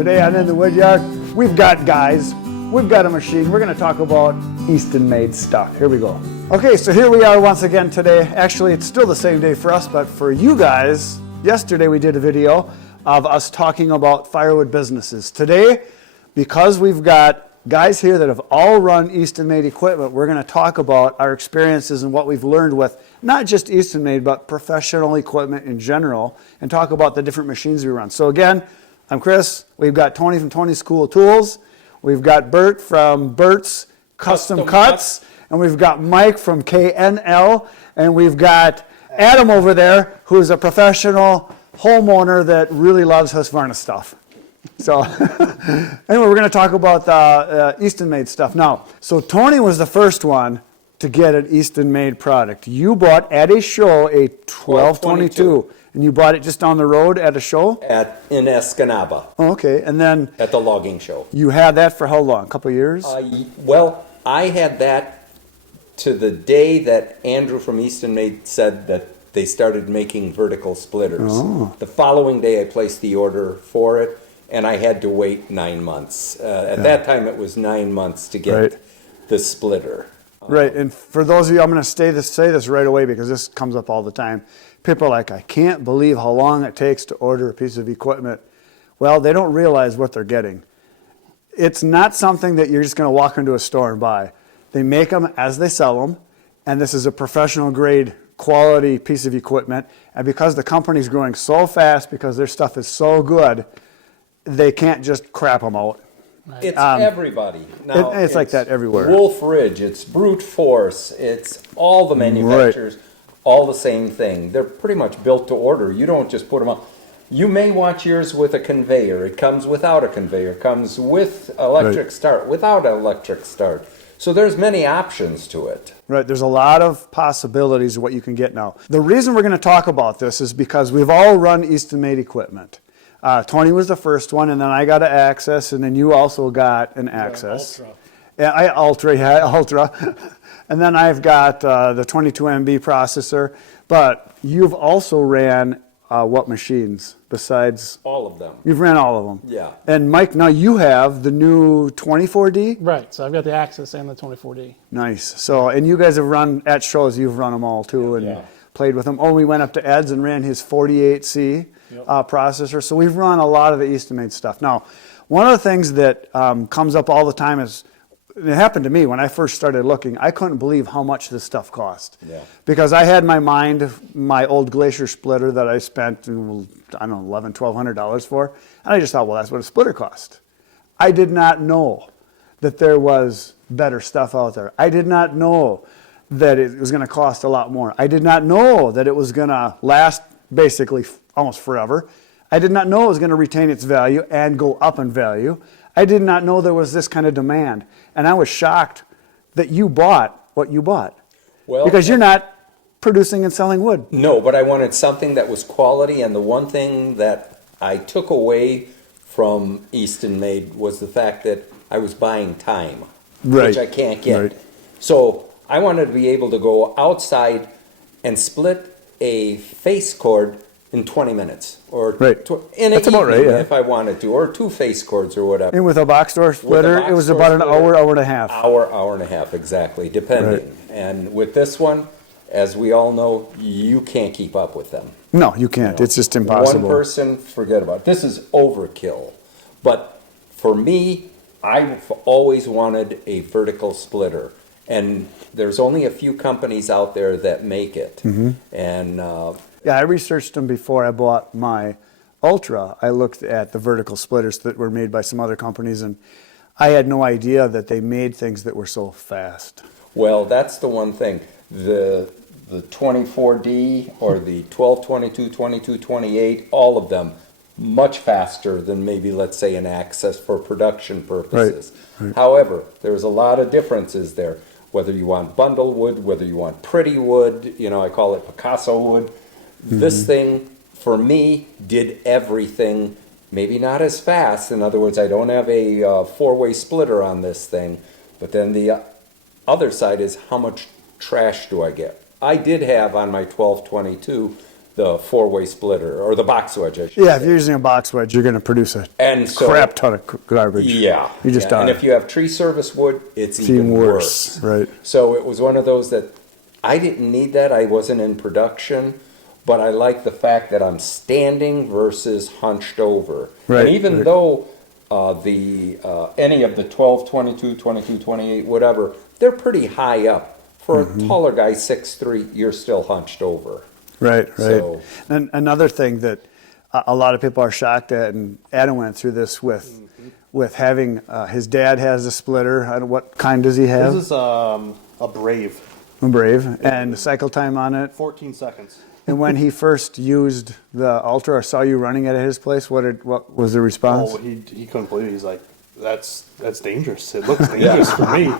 Today on In the Woodyard, we've got guys, we've got a machine. We're going to talk about Eastonmade stuff. Here we go. Okay, so here we are once again today. Actually, it's still the same day for us, but for you guys, yesterday we did a video of us talking about firewood businesses. Today, because we've got guys here that have all run Eastonmade equipment, we're going to talk about our experiences and what we've learned with not just Eastonmade, but professional equipment in general, and talk about the different machines we run. So again, I'm Chris. We've got Tony from Tony's School of Tools. We've got Bert from Bert's Custom Cuts. And we've got Mike from KNL. And we've got Adam over there, who's a professional homeowner that really loves Husqvarna stuff. So anyway, we're going to talk about the Eastonmade stuff. Now, so Tony was the first one to get an Eastonmade product. You bought at a show a 1222. And you bought it just down the road at a show? In Escanaba. Oh, okay. And then at the logging show. You had that for how long? A couple of years? Well, I had that to the day that Andrew from Eastonmade said that they started making vertical splitters. Oh. The following day I placed the order for it, and I had to wait 9 months. At that time it was 9 months to get the splitter. Right, and for those of you, I'm going to say this right away because this comes up all the time. People are like, I can't believe how long it takes to order a piece of equipment. Well, they don't realize what they're getting. It's not something that you're just going to walk into a store and buy. They make them as they sell them, and this is a professional grade quality piece of equipment. And because the company's growing so fast, because their stuff is so good, they can't just crap them out. It's everybody. Now, it's like that everywhere. Wolf Ridge, it's Brute Force, it's all the manufacturers, all the same thing. They're pretty much built to order. You don't just put them on. You may want yours with a conveyor. It comes without a conveyor. It comes with electric start, without electric start. So there's many options to it. Right, there's a lot of possibilities of what you can get now. The reason we're going to talk about this is because we've all run Eastonmade equipment. Tony was the first one, and then I got an Access, and then you also got an Access. Ultra. And then I've got the 22 MB processor. But you've also ran what machines besides? All of them. You've ran all of them. Yeah. And Mike, now you have the new 24D? Right, so I've got the Access and the 24D. Nice. So, and you guys have run, at shows, you've run them all too, and played with them. Oh, we went up to Ed's and ran his 48C processor. So we've run a lot of the Eastonmade stuff. Now, one of the things that comes up all the time is, it happened to me when I first started looking, I couldn't believe how much this stuff cost. Yeah. Because I had in my mind my old Glacier splitter that I spent, I don't know, $1,100, $1,200 for. And I just thought, well, that's what a splitter cost. I did not know that there was better stuff out there. I did not know that it was going to cost a lot more. I did not know that it was going to last basically almost forever. I did not know it was going to retain its value and go up in value. I did not know there was this kind of demand. And I was shocked that you bought what you bought. Well, because you're not producing and selling wood. No, but I wanted something that was quality, and the one thing that I took away from Eastonmade was the fact that I was buying time, which I can't get. Right. So I wanted to be able to go outside and split a face cord in 20 minutes, or in an evening if I wanted to, or 2 face cords or whatever. And with a box door splitter, it was about an hour, hour and a half. Hour and a half, exactly, depending. Right. And with this one, as we all know, you can't keep up with them. No, you can't. You know, it's just impossible. One person, forget about it. This is overkill. But for me, I've always wanted a vertical splitter. And there's only a few companies out there that make it. Mm-hmm. And yeah, I researched them before I bought my Ultra. I looked at the vertical splitters that were made by some other companies, and I had no idea that they made things that were so fast. Well, that's the one thing. The 24D or the 1222, 2228, all of them much faster than maybe, let's say, an Access for production purposes. Right. However, there's a lot of differences there. Whether you want bundle wood, whether you want pretty wood, I call it Picasso wood. Mm-hmm. This thing, for me, did everything, maybe not as fast. In other words, I don't have a 4-way splitter on this thing. But then the other side is, how much trash do I get? I did have on my 1222 the four-way splitter or the box wedge. I should Yeah, if say. you're using a box wedge, you're going to produce a And so- crap ton of garbage. Yeah. You just yeah. are. And if you have tree service wood, it's It's even worse. Right. So it was one of those that I didn't need that. I wasn't in production, but I like the fact that I'm standing versus hunched over. Right, And even right. though any of the 12, 22, 22, 28, whatever, they're pretty high up. For Mm-hmm. a taller guy, 6'3", you're still hunched over. Right, right. So- And another thing that a lot of people are shocked at, and Adam went through this with having his dad has a splitter. I don't, what kind does he have? This is a Brave, A Brave, and the cycle time on it. 14 seconds. And when he first used the Ultra, or saw you running it at his place, what was the response? Oh, he couldn't believe it. He's like, that's dangerous. It looks dangerous for me.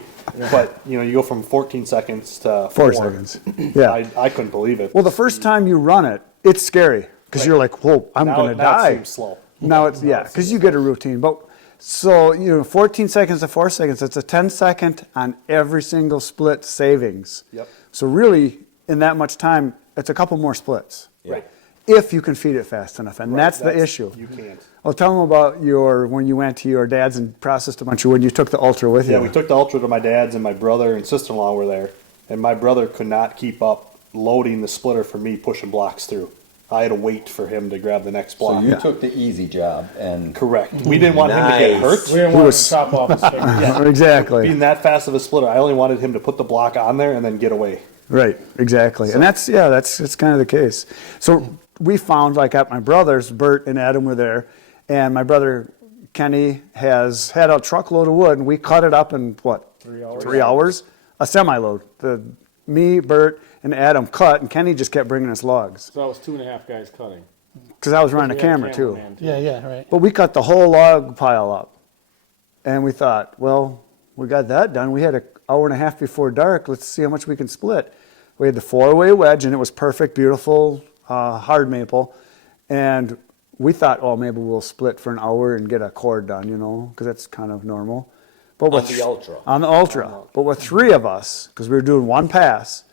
But, you go from 14 seconds to 4 seconds. Yeah. I couldn't believe it. Well, the first time you run it, it's scary because you're like, whoa, I'm now, going to now die. it seems slow. Now it's, yeah, because you get a routine. But so, 14 seconds to 4 seconds, it's a 10-second on every single split savings. Yep. So really, in that much time, it's a couple more splits. Right. If you can feed it fast enough. And that's the issue. You can't. Well, tell them about when you went to your dad's and processed a bunch of wood. You took the Ultra with you. Yeah, we took the Ultra to my dad's, and my brother and sister-in-law were there. And my brother could not keep up loading the splitter for me pushing blocks through. I had to wait for him to grab the next So block. you took the easy job and Correct. We didn't want him to get Nice. hurt. We didn't want to chop off his finger. Exactly. Being that fast of a splitter, I only wanted him to put the block on there and then get away. Right, exactly. And that's kind of the case. So we found, like at my brother's, Bert and Adam were there, and my brother Kenny has had a truckload of wood, and we cut it up in, 3 hours. 3 hours? A semi-load. Me, Bert, and Adam cut, and Kenny just kept bringing us logs. So I was 2.5 guys cutting. Because I was running a We had camera, too. cameraman, Yeah, right. But we cut the whole log pile up. And we thought, well, we got that done. We had an hour and a half before dark. Let's see how much we can split. We had the 4-way wedge, and it was perfect, beautiful, hard maple. And we thought, oh, maybe we'll split for an hour and get a cord done, because that's kind of normal. But on the Ultra. On the Ultra. But with 3 of us, because we were doing one pass,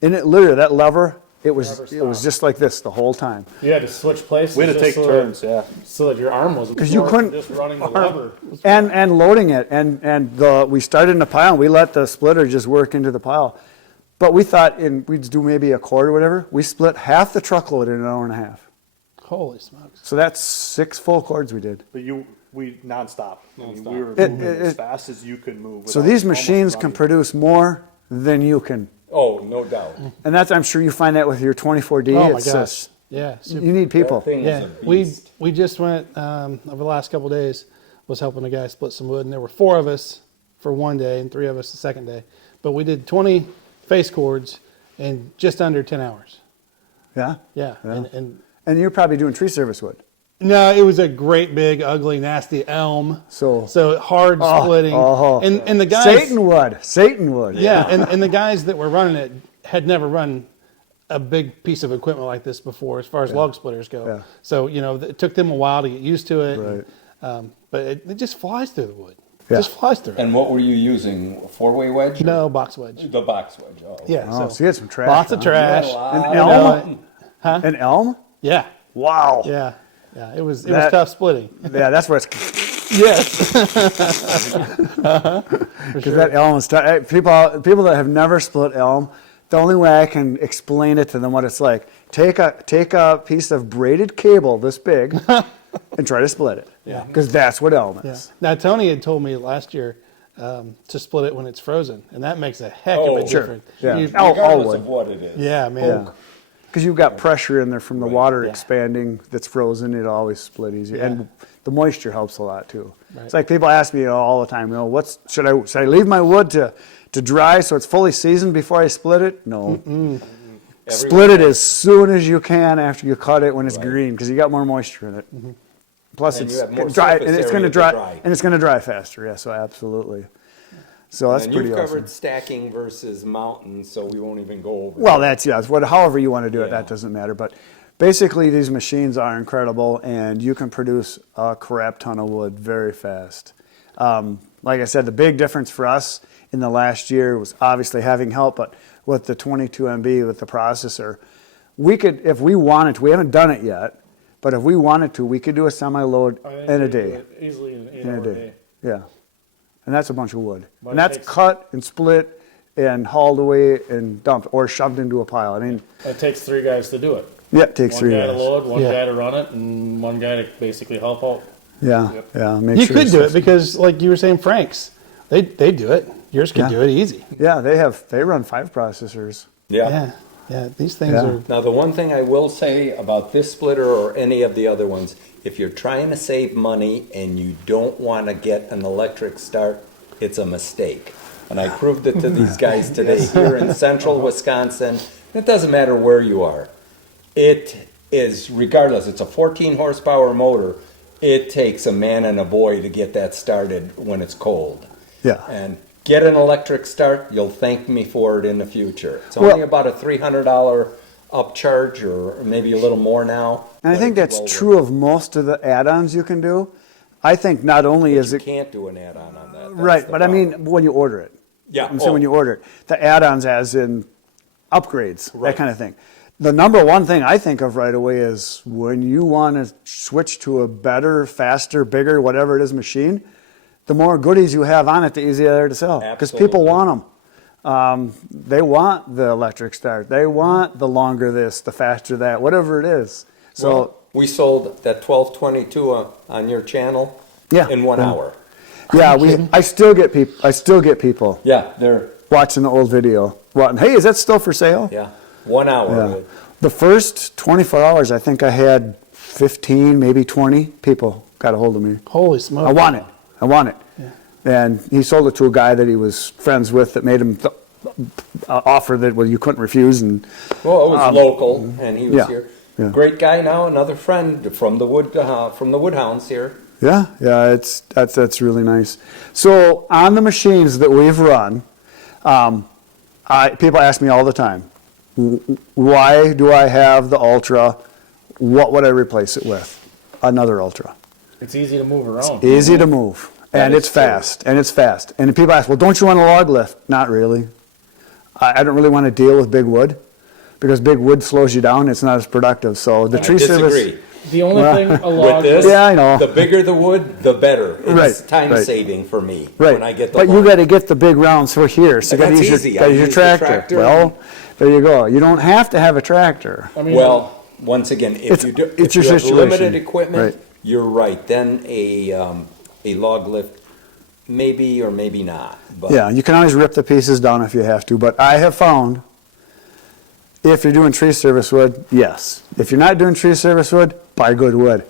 and it literally, that lever, it was just like this the whole time. You had to switch places. We had to just take so turns, that, yeah. So that your arm wasn't 'Cause you sore couldn't- from just running the lever. And loading it, we started in the pile, and we let the splitter just work into the pile. But we thought we'd do maybe a cord or whatever. We split half the truckload in an hour and a half. Holy smokes. So that's 6 full cords we did. But we nonstop. I mean, we were It- moving it- as fast as you could move. So without these almost machines can running. produce more than you can. oh, no doubt. And that's, I'm sure you find that with your 24D. Oh my It's gosh. just- Yeah. super. you need people. That thing Yeah, is a we beast. just went over the last couple of days, was helping a guy split some wood, and there were 4 of us for one day and 3 of us the second day. But we did 20 face cords in just under 10 hours. Yeah? Yeah, Yeah. and And you're probably doing tree service wood. no, it was a great big ugly nasty elm. So- hard Oh, splitting, oh. and the guys Satan wood. Yeah, and the guys that were running it had never run a big piece of equipment like this before, as far as log splitters go. Yeah. So it took them a while to get used to it. Right. But it just flies through the wood. Yeah. Just flies through it. And what were you using? A 4-way wedge? No box wedge. The box wedge. Oh. Yeah. Oh, so you had some trash. Lots of huh? trash. Yeah, a lot. An You elm? know, An elm? Yeah. Wow. Yeah. It was That- tough splitting. Yeah, that's where it's. Yes. Because that elm is tough. People that have never split elm, the only way I can explain it to them what it's like, take a piece of braided cable this big and try to split it. Yeah. Because that's what elm Yeah. is. Now Tony had told me last year to split it when it's frozen, and that makes a heck Oh, of a sure. difference. Yeah. You- Oh, Regardless wood. of what it is. yeah, man. Yeah. Because you've got pressure in there from the water Yeah. expanding that's frozen, it'll always split easier. Yeah. And the moisture helps a lot too. Right. It's like people ask me all the time, should I leave my wood to dry so it's fully seasoned before I split it? No. Split it as soon as you can after you cut it when it's green because you got more moisture in it. Plus, And it's you have more dry, surface and it's area going to to dry, dry. and it's going to dry faster. Yeah, so absolutely. So that's And pretty you've awesome. covered stacking versus mountain, so we won't even go over Well, that. it's however you want to do it, Yeah. that doesn't matter. But basically, these machines are incredible, and you can produce a crap ton of wood very fast. Like I said, the big difference for us in the last year was obviously having help, but with the 22 MB with the processor, we could, if we wanted to, we haven't done it yet, but if we wanted to, we could do a semi-load I think in a we do day. it easily in an In a 8-hour day. day. Yeah. And that's a bunch of wood. But And it that's takes- cut and split and hauled away and dumped or shoved into a pile. I mean, It takes 3 guys to do it. yeah, it takes One 3 guy to guys. load, one Yeah. guy to run it, and one guy to basically help out. Yeah, Yep. yeah. Make You sure could it's do it just- because, like you were saying, Frank's, they do it. Yours could Yeah. do it easy. Yeah, they run 5 processors. Yeah, yeah. These things Yeah. are. Now, the one thing I will say about this splitter or any of the other ones, if you're trying to save money and you don't want to get an electric start, it's a mistake. And I proved it to these guys today here in central Wisconsin. It doesn't matter where you are. It is, regardless, it's a 14 horsepower motor. It takes a man and a boy to get that started when it's cold. Yeah. And get an electric start, you'll thank me for it in the future. It's only Well- about a $300 upcharge or maybe a little more now. And I but think it's that's well worth true of most of the add-ons you can do. I think not only it. is You it can't do an add-on on that. That's right, the but I problem. mean when you order it. Yeah, I'm saying oh. when you order it, the add-ons as in upgrades, Right. that kind of thing. The number one thing I think of right away is when you want to switch to a better, faster, bigger, whatever it is machine, the more goodies you have on it, the easier they are to sell. Because people Absolutely. want them. They want the electric start. They want the longer this, the faster that, whatever it is. So Well, we sold that 1222 on your channel Yeah, in 1 yeah. hour. yeah, I still get people Yeah, they're, watching the old video. Hey, is that still for sale? yeah, 1 hour. Yeah. The first 24 hours, I think I had 15, maybe 20 people got a hold of me. Holy smoke! I want it. I want it. And he sold it to a guy that he was friends with that made him offer that you couldn't refuse. And Well, it was local, and he was yeah, here. yeah. Great guy now, another friend from the Woodhounds here. yeah, that's really nice. So on the machines that we've run, people ask me all the time, why do I have the Ultra? What would I replace it with? Another Ultra. It's easy to move around. Easy to move, and That it's is true. fast, and it's fast. And people ask, well, don't you want a log lift? Not really. I don't really want to deal with big wood because big wood slows you down. It's not as productive. So the I tree service. disagree. The only Well, thing a With log this, Yeah, I know. the bigger the wood, the better. It's Right, time right. saving for me Right, when I get the but you log. got to get the big rounds for here. So you got to That's use easy. your, gotta I use your use the tractor. tractor. Well, there you go. You don't have to have a tractor. I mean, Well, once again, if It's- you do, it's if you your have situation. limited equipment, Right. you're right. Then a log lift, maybe or maybe not. But Yeah, you can always rip the pieces down if you have to. But I have found, if you're doing tree service wood, yes. If you're not doing tree service wood, buy good wood.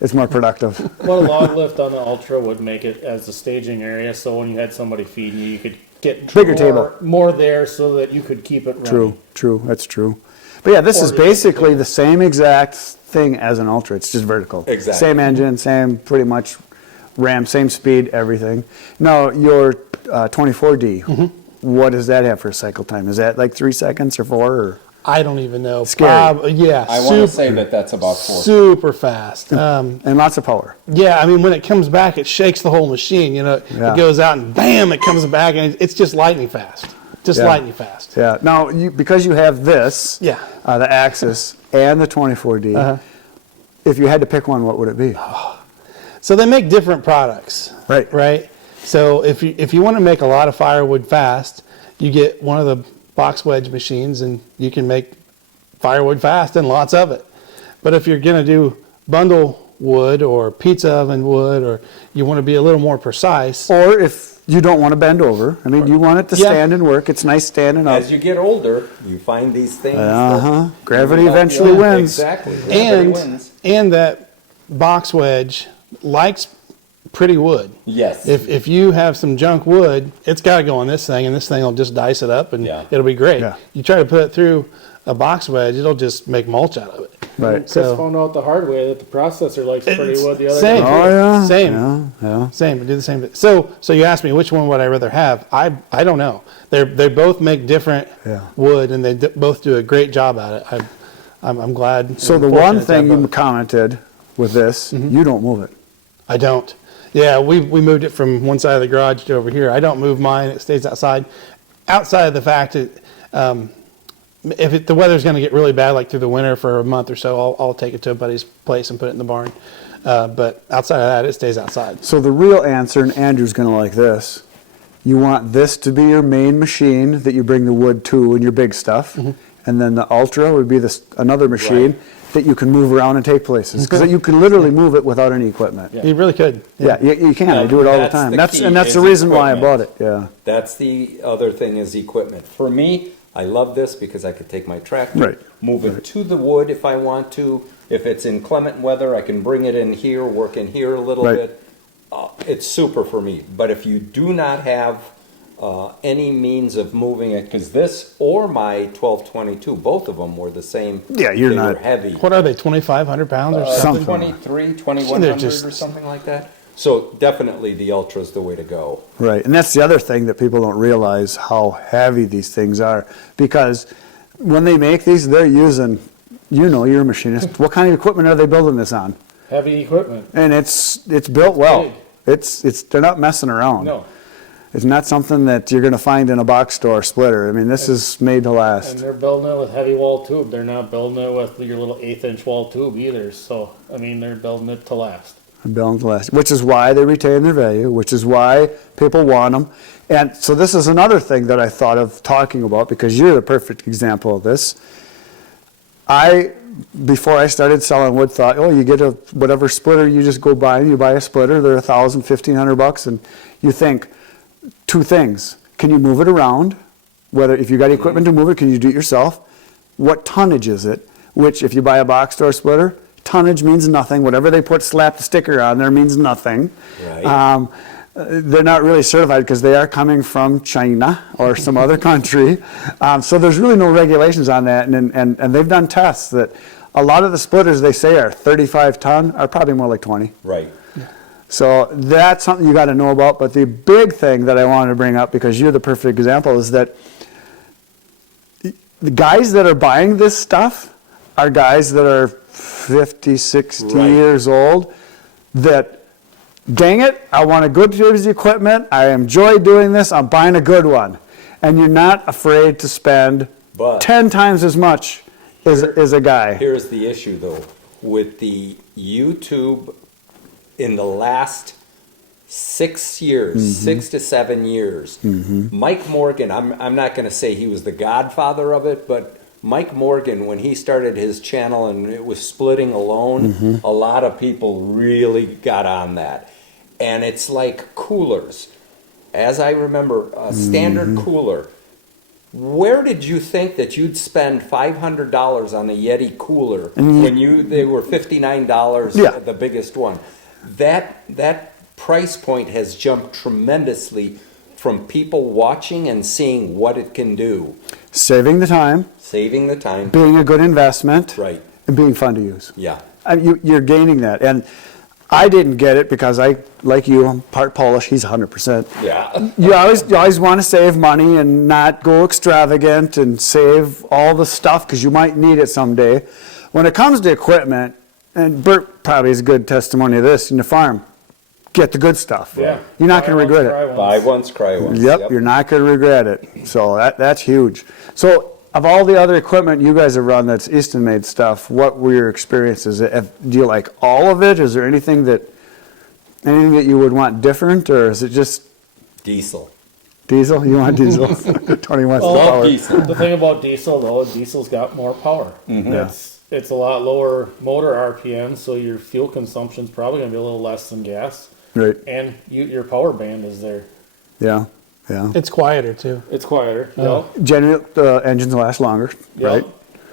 It's more productive. what a log lift on the Ultra would make it as a staging area, so when you had somebody feeding you, you could get Bigger table. more there, so that you could keep it running. True, that's true. But yeah, this Or is you- basically the same exact thing as an Ultra. It's just vertical. Exactly. Same engine, same pretty much RAM, same speed, everything. Now, your 24D, Mm-hmm. what does that have for cycle time? Is that like 3 seconds or 4? Or? I don't even know. Scary. Yeah, I want super, to say that that's about 4. super fast. And lots of power. Yeah, I mean, when it comes back, it shakes the whole machine. You know, Yeah. it goes out and bam, it comes back, and it's just lightning fast. Just Yeah. lightning fast. Yeah. Now, because you have this, Yeah. the Axis and the 24D, Uh-huh. if you had to pick one, what would it be? So they make different products. Right. Right. So if you want to make a lot of firewood fast, you get one of the box wedge machines, and you can make firewood fast and lots of it. But if you're going to do bundle wood or pizza oven wood, or you want to be a little more precise, Or if you don't want to bend over, I mean, you want it to Yeah. stand and work. It's nice standing up. As you get older, you find these things. Uh-huh. that Gravity help you eventually out. wins. Exactly. Gravity and wins. and that box wedge likes pretty wood. Yes. If you have some junk wood, it's got to go on this thing, and this thing will just dice it up, and Yeah. it'll be great. Yeah. You try to put it through a box wedge, it'll just make mulch out of it. Right. Chris So- found out the hard way that the processor likes pretty It's wood the other same. day. Oh, yeah. Same. Yeah, yeah. Same, we do the same thing. So you asked me which one would I rather have? I don't know. They both make different Yeah. wood, and they both do a great job at it. I'm glad. So I'm the fortunate one to thing have you both. commented with this, you don't move it. I don't. Yeah, we moved it from one side of the garage to over here. I don't move mine; it stays outside. Outside of the fact that if the weather's going to get really bad, like through the winter for a month or so, I'll take it to a buddy's place and put it in the barn. But outside of that, it stays outside. So the real answer, and Andrew's going to like this, you want this to be your main machine that you bring the wood to and your big stuff. And then the Ultra would be another machine that you can move around and take places. Because you can literally move it without any equipment. Yeah. You really could. Yeah, you can. I do it all the time. That's the key, That's the is reason why I bought equipment. it. Yeah. That's the other thing is equipment. For me, I love this because I could take my tractor, Right. move it to the wood if I want to. If it's inclement weather, I can bring it in here, work in here a little Right. bit. It's super for me. But if you do not have any means of moving it, because this or my 1222, both of them were the same. Yeah, you're they not- were heavy. What are they, 2,500 pounds or something? something. 23, 2100 just- or something like that. So definitely the Ultra is the way to go. Right, and that's the other thing that people don't realize how heavy these things are. Because when they make these, they're using, you're a machinist. What kind of equipment are they building this on? Heavy equipment. And it's built well. big. They're not messing around. No. It's not something that you're going to find in a box store splitter. I mean, this is made to And last. they're building it with heavy wall tube. They're not building it with your little 1/8" wall tube either. So, I mean, they're building it to last. Built to last, which is why they retain their value, which is why people want them. And so this is another thing that I thought of talking about, because you're the perfect example of this. Before I started selling wood, thought, you get whatever splitter you just go buy, and you buy a splitter, they're $1,000, $1,500, and you think two things: can you move it around? If you got equipment to move it, can you do it yourself? What tonnage is it? Which, if you buy a box store splitter, tonnage means nothing. Whatever they slap the sticker on there means nothing. Right. They're not really certified because they are coming from China or some other country. So there's really no regulations on that. And they've done tests that a lot of the splitters they say are 35 ton are probably more like 20. Right. So that's something you got to know about. But the big thing that I wanted to bring up, because you're the perfect example, is that the guys that are buying this stuff are guys that are 50, 60 Right. years old that, dang it, I want a good piece of equipment. I enjoy doing this. I'm buying a good one. And you're not afraid to spend But- 10 times as much as a guy. Here's the issue, though. With the YouTube in the last 6 years, 6 to 7 years, Mike Morgan, I'm not going to say he was the godfather of it, but Mike Morgan, when he started his channel and it was splitting alone, a lot of people really got on that. And it's like coolers. As I remember, a standard cooler. Where did you think that you'd spend $500 on a Yeti cooler when they were $59, Yeah. the biggest one? That price point has jumped tremendously from people watching and seeing what it can do. Saving the time, Saving the time. being a good investment, Right. and being fun to use. Yeah. You're gaining that. And I didn't get it because like you, I'm part Polish, he's 100%. Yeah. You always want to save money and not go extravagant and save all the stuff because you might need it someday. When it comes to equipment, and Bert probably is a good testimony of this in the farm, get the good stuff. Yeah. You're not going to regret Try it. once. Buy once, cry once. Yep, you're not going to regret it. So that's huge. So of all the other equipment you guys have run that's Eastonmade stuff, what were your experiences? Do you like all of it? Is there anything that you would want different, or is it just Diesel. diesel? You want diesel? Tony wants the Love power. diesel. The thing about diesel, though, diesel's got more power. It's a lot lower motor RPM, so your fuel consumption's probably going to be a little less than gas. Right. And your power band is there. Yeah. Yeah. It's quieter too. It's quieter. Generally, engines last longer, right?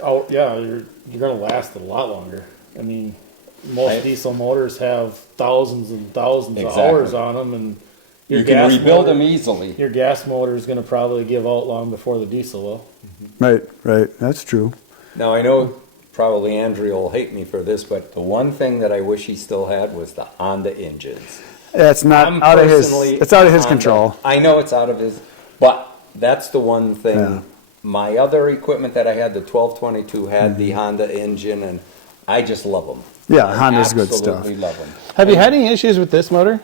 Oh, yeah, you're going to last a lot longer. I mean, most diesel motors have thousands and thousands of Exactly. hours on them, and your You can gas rebuild motor, them easily. Your gas motor is going to probably give out long before the diesel will. Right. That's true. Now, I know probably Andrea will hate me for this, but the one thing that I wish he still had was the Honda engines. It's not I'm out of his. personally It's out of his Honda. control. I know it's out of his, but that's the one thing. Yeah. My other equipment that I had, the 1222, had the Honda engine, and I just love them. Yeah, I Honda's good stuff. Absolutely love them. Have you had any issues with this motor?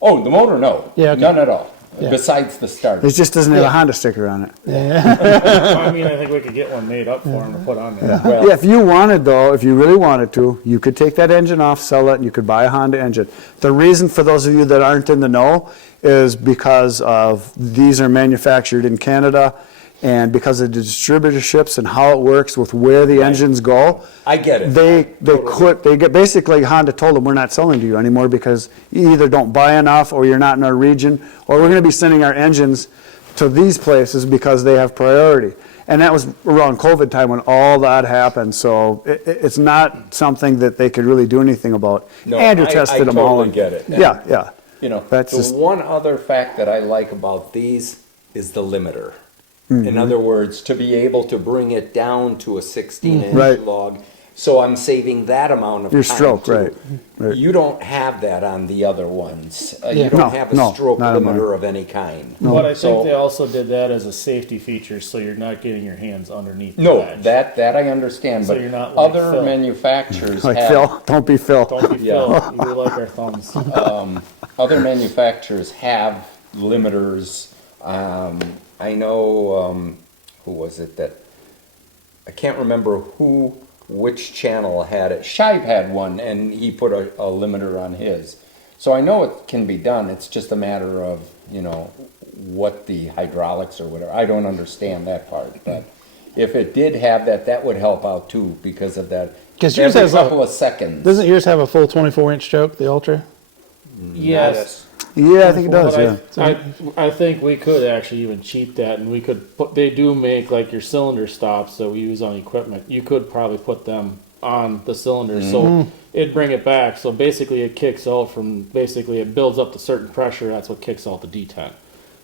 Oh, the motor, no. Yeah, okay. None at all. besides the starter. It just doesn't have a Honda sticker on it. I mean, I think we could get one made up for him to put on there. Well, Yeah, if you wanted though, if you really wanted to, you could take that engine off, sell it, and you could buy a Honda engine. The reason for those of you that aren't in the know is because of these are manufactured in Canada, and because of the distributorships and how it works with where the engines go. I get it. Basically Honda told them, we're not selling to you anymore because you either don't buy enough or you're not in our region, or we're going to be sending our engines to these places because they have priority. And that was around COVID time when all that happened. So it's not something that they could really do anything about. No, Andrew I tested them totally all. And, get it. Yeah, yeah. You know, That's the just- one other fact that I like about these is the limiter. Mm-hmm. In other words, to be able to bring it down to a 16-inch Right. log, so I'm saving that amount of Your time. stroke, too. right. You don't have that on the other ones. Yeah. You don't No, have a no, stroke not on mine. limiter of any kind. But I think So- they also did that as a safety feature, so you're not getting your hands underneath the No, ledge. that I understand, So but you're not like other Phil. manufacturers Like have Phil, don't be Phil. Don't be Yeah. Phil. We like our thumbs. other manufacturers have limiters. I know, who was it that, I can't remember which channel had it. Shive had one, and he put a limiter on his. So I know it can be done. It's just a matter of, what the hydraulics or whatever. I don't understand that part, but if it did have that, that would help out too because of that. 'Cause yours Every has a- couple of seconds. Doesn't yours have a full 24-inch stroke, the Ultra? Yes. Yeah, I think it does, But yeah. I think we could actually even cheat that, and we could put. They do make like your cylinder stops that we use on equipment. You could probably put them on the cylinder, so it'd bring it back. So basically, it kicks out from basically it builds up to certain pressure. That's what kicks out the detent.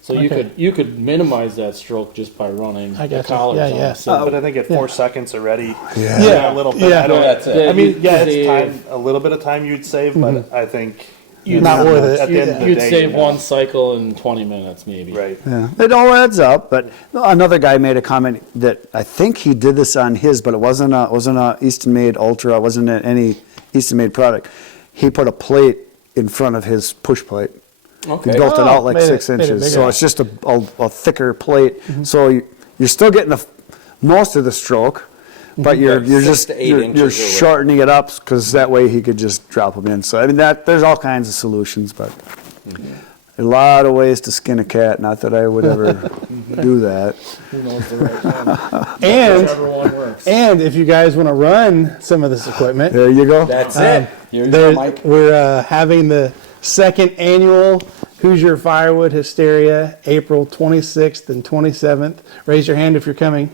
So Okay. you could minimize that stroke just by running I the gotcha. collars Yeah, on yeah. the cylinder. But I think at 4 seconds already, Yeah. a little bit. Yeah. I don't. That's it. I mean, yeah, it's Save- time, a little bit of time you'd save, but I think Not worth it. At the end of the You'd day, save you know. one cycle in 20 minutes, maybe. Right. Yeah, it all adds up. But another guy made a comment that I think he did this on his, but it wasn't a Eastonmade Ultra. It wasn't any Eastonmade product. He put a plate in front of his push plate. Okay. He built it out like made it- 6 made it inches, bigger. so it's just a thicker plate. So you're still getting most of the stroke, but you're Like you're 6 just to 8 you're inches or whatever. shortening it up because that way he could just drop them in. So I mean there's all kinds of solutions, but a lot of ways to skin a cat. Not that I would ever do that. Who knows the right one? And Whichever one works. and if you guys want to run some of this equipment, There you go. That's it. Here you go, there- Mike. we're having the second annual Hoosier Firewood Hysteria, April 26th and 27th. Raise your hand if you're coming.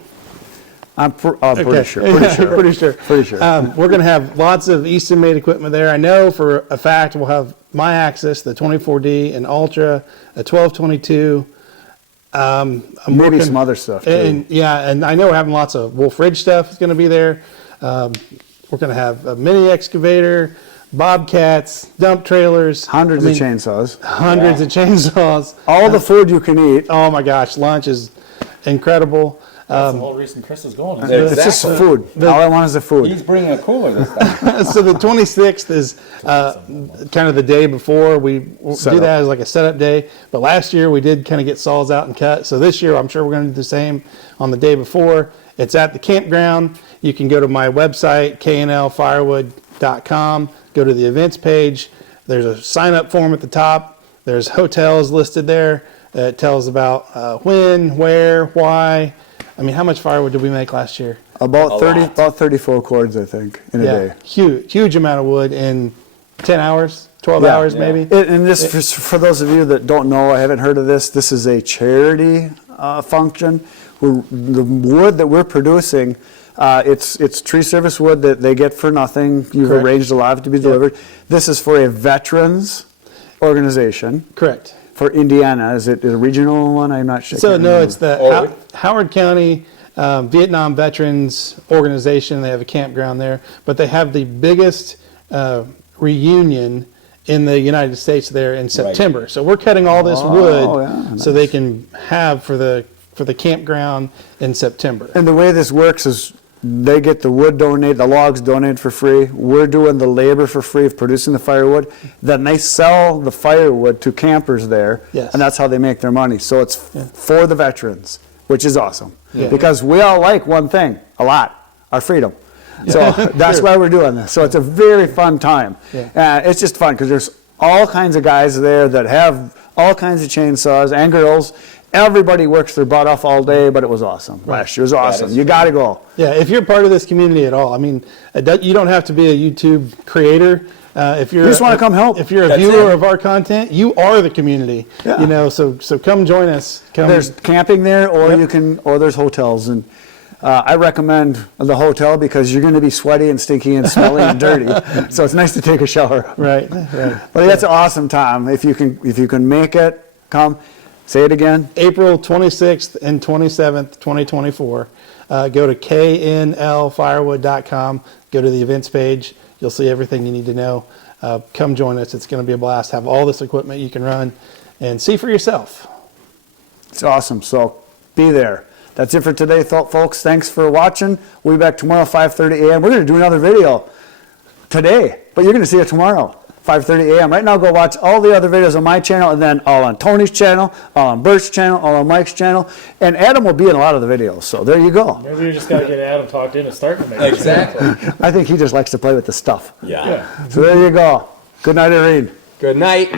I'm pretty Okay. sure. Pretty sure. Pretty sure. Pretty sure. We're going to have lots of Easton-made equipment there. I know for a fact we'll have my Axis, the 24D, an Ultra, a 1222. I'm Maybe working- some other stuff too. And yeah, and I know we're having lots of Wolf Ridge stuff is going to be there. We're going to have a mini excavator, bobcats, dump trailers, Hundreds I of mean, chainsaws. hundreds of chainsaws. All the food you can eat. Oh my gosh, lunch is incredible. That's the whole reason Chris is going. There- It's just Exactly. food. All I want is the food. He's bringing a cooler this time. So the 26th is kind of the day before. We do Setup. that as like a setup day. But last year we did kind of get saws out and cut. So this year I'm sure we're going to do the same on the day before. It's at the campground. You can go to my website, knlfirewood.com, go to the events page. There's a sign up form at the top. There's hotels listed there. It tells about when, where, why. I mean, how much firewood did we make last year? About A 30, lot. about 34 cords, I think, in a day. Huge amount of wood in 10 hours, 12 Yeah. hours Yeah. maybe. And this, for those of you that don't know, I haven't heard of this. This is a charity function. The wood that we're producing, it's tree service wood that they get for nothing. You've Correct. arranged a lot of it to be delivered. This is for a veterans organization Correct. for Indiana. Is it a regional one? I'm not sure. So no, it's the Oh, Howard County Vietnam Veterans Organization. They have a campground there, but they have the biggest reunion in the United States there in September. So we're cutting all this wood yeah, so they can have for the campground in September. And the way this works is They get the wood donated, the logs donated for free. We're doing the labor for free of producing the firewood. Then they sell the firewood to campers there, Yes. and that's how they make their money. So it's for the veterans, which is awesome. Yeah. Because we all like one thing a lot, our freedom. So that's why we're doing this. So it's a very fun time. Yeah. It's just fun because there's all kinds of guys there that have all kinds of chainsaws and girls. Everybody works their butt off all day, but it was awesome. Last year was awesome. You got to go. Yeah, if you're part of this community at all, I mean, you don't have to be a YouTube creator. If you're You just wanna come help. If you're a That's viewer it. of our content, you are the community. Yeah. You know, so come join us. Come. There's camping there, or Yep. or there's hotels, and I recommend the hotel because you're going to be sweaty and stinky and smelly and dirty. So it's nice to take a shower. right. But that's an awesome time. If you can make it, come. Say it again. April 26th and 27th, 2024. Go to knlfirewood.com. Go to the events page. You'll see everything you need to know. Come join us. It's going to be a blast. Have all this equipment you can run and see for yourself. It's awesome. So be there. That's it for today, folks. Thanks for watching. We'll be back tomorrow, 5:30 a.m. We're going to do another video today, but you're going to see it tomorrow, 5:30 a.m. Right now, go watch all the other videos on my channel, and then all on Tony's channel, all on Bert's channel, all on Mike's channel, and Adam will be in a lot of the videos. So there you go. Maybe we just got to get Adam talked into starting to make it. Exactly. I think he just likes to play with the stuff. Yeah. So there you go. Good night, Irene. Good night.